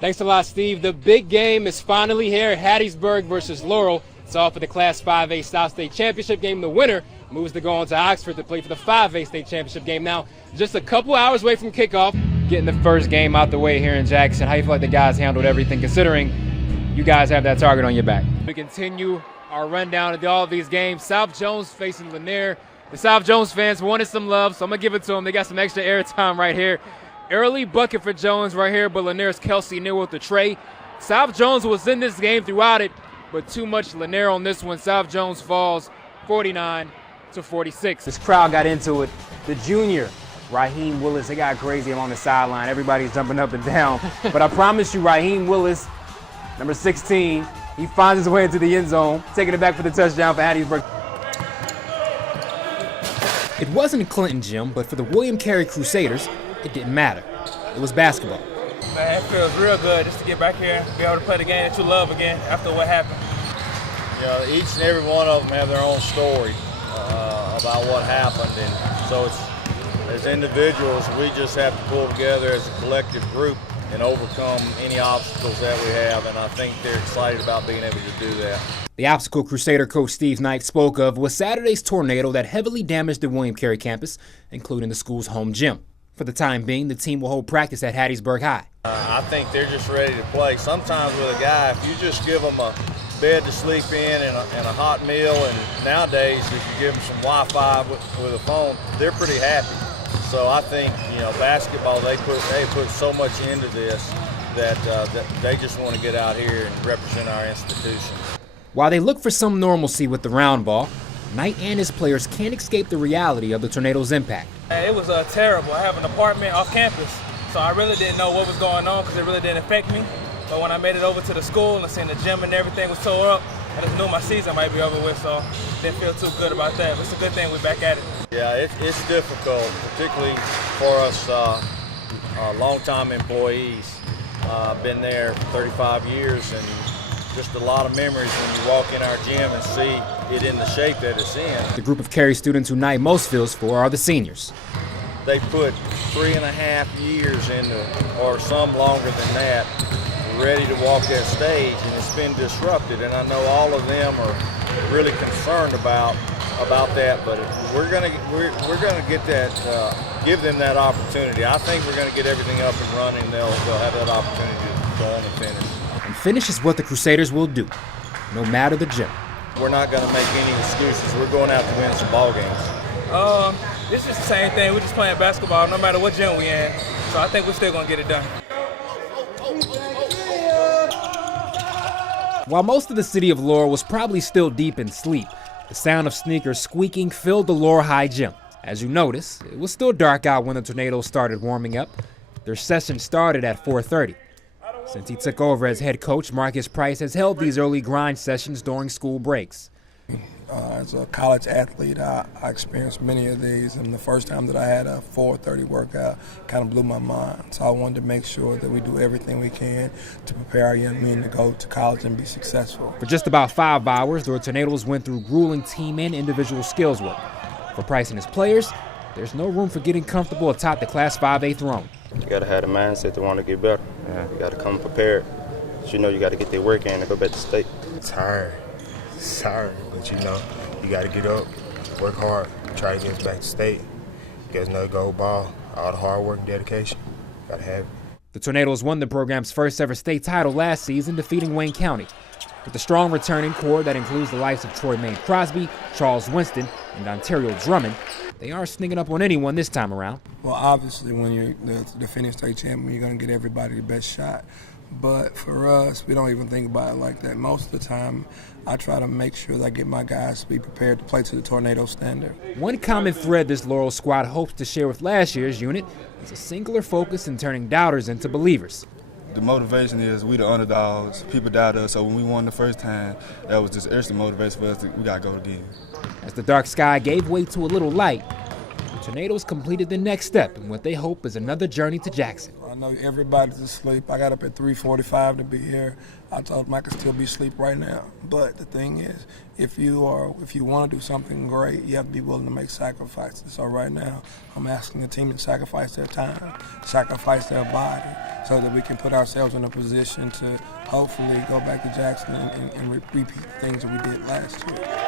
Thanks a lot, Steve. The big game is finally here. Hattiesburg versus Laurel. It's all for the Class 5A South State Championship game. The winner moves to go on to Oxford to play for the 5A State Championship game. Now, just a couple hours away from kickoff, getting the first game out the way here in Jackson. How you feel like the guys handled everything, considering you guys have that target on your back? We continue our rundown of all of these games. South Jones facing Lanier. The South Jones fans wanted some love, so I'm going to give it to them. They got some extra airtime right here. Early bucket for Jones right here, but Lanier's Kelsey Neal with the tray. South Jones was in this game throughout it, but too much Lanier on this one. South Jones falls 49-46. This crowd got into it. The junior, Raheem Willis, they got crazy along the sideline. Everybody's jumping up and down. But I promise you, Raheem Willis, number 16, he finds his way into the end zone, taking it back for the touchdown for Hattiesburg. It wasn't Clinton Gym, but for the William Carey Crusaders, it didn't matter. It was basketball. Man, it feels real good just to get back here and be able to play the game that you love again after what happened. You know, each and every one of them have their own story about what happened, and so it's, as individuals, we just have to pull together as a collective group and overcome any obstacles that we have, and I think they're excited about being able to do that. The obstacle Crusader coach Steve Knight spoke of was Saturday's tornado that heavily damaged the William Carey campus, including the school's home gym. For the time being, the team will hold practice at Hattiesburg High. I think they're just ready to play. Sometimes with a guy, if you just give them a bed to sleep in and a hot meal, and nowadays if you give them some Wi-Fi with a phone, they're pretty happy. So I think, you know, basketball, they put so much into this that they just want to get out here and represent our institution. While they look for some normalcy with the round ball, Knight and his players can't escape the reality of the tornado's impact. It was terrible. I have an apartment off campus, so I really didn't know what was going on because it really didn't affect me. But when I made it over to the school and seen the gym and everything was tore up, I just knew my season might be over with, so didn't feel too good about that. But it's a good thing we're back at it. Yeah, it's difficult, particularly for us long-time employees. I've been there 35 years, and just a lot of memories when you walk in our gym and see it in the shape that it's in. The group of Carey students who Knight most feels for are the seniors. They put 3.5 years into, or some longer than that, ready to walk that stage, and it's been disrupted. And I know all of them are really concerned about that, but we're gonna get that, give them that opportunity. I think we're gonna get everything up and running. They'll have that opportunity to go on and finish. And finish is what the Crusaders will do, no matter the gym. We're not going to make any excuses. We're going out to win some ball games. It's just the same thing. We're just playing basketball no matter what gym we're in. So I think we're still going to get it done. While most of the city of Laurel was probably still deep in sleep, the sound of sneakers squeaking filled the Laurel High gym. As you notice, it was still dark out when the tornadoes started warming up. Their session started at 4:30. Since he took over as head coach, Marcus Price has held these early grind sessions during school breaks. As a college athlete, I experienced many of these, and the first time that I had a 4:30 workout kind of blew my mind. So I wanted to make sure that we do everything we can to prepare our young men to go to college and be successful. For just about 5 hours, the Tornadoes went through grueling team and individual skills work. For Price and his players, there's no room for getting comfortable atop the Class 5A throne. You got to have the mindset to want to get better. You got to come prepared. But you know you got to get their work in to go back to state. It's hard, but you know, you got to get up, work hard, try to get us back to state, get us another gold ball, all the hard work and dedication, got to have it. The Tornadoes won the program's first ever state title last season, defeating Wayne County. With a strong returning core that includes the likes of Troy Maine Crosby, Charles Winston, and Ontario Drummond, they aren't sneaking up on anyone this time around. Well, obviously, when you're the defending state champion, you're going to get everybody the best shot. But for us, we don't even think about it like that. Most of the time, I try to make sure that I get my guys to be prepared to play to the Tornado standard. One common thread this Laurel squad hopes to share with last year's unit is a singular focus in turning doubters into believers. The motivation is we the underdogs. People doubted us, so when we won the first time, that was just extra motivation for us. We got to go again. As the dark sky gave way to a little light, the Tornadoes completed the next step in what they hope is another journey to Jackson. I know everybody's asleep. I got up at 3:45 to be here. I told them I could still be asleep right now. But the thing is, if you want to do something great, you have to be willing to make sacrifices. So right now, I'm asking the team to sacrifice their time, sacrifice their body, so that we can put ourselves in a position to hopefully go back to Jackson and repeat the things that we did last year.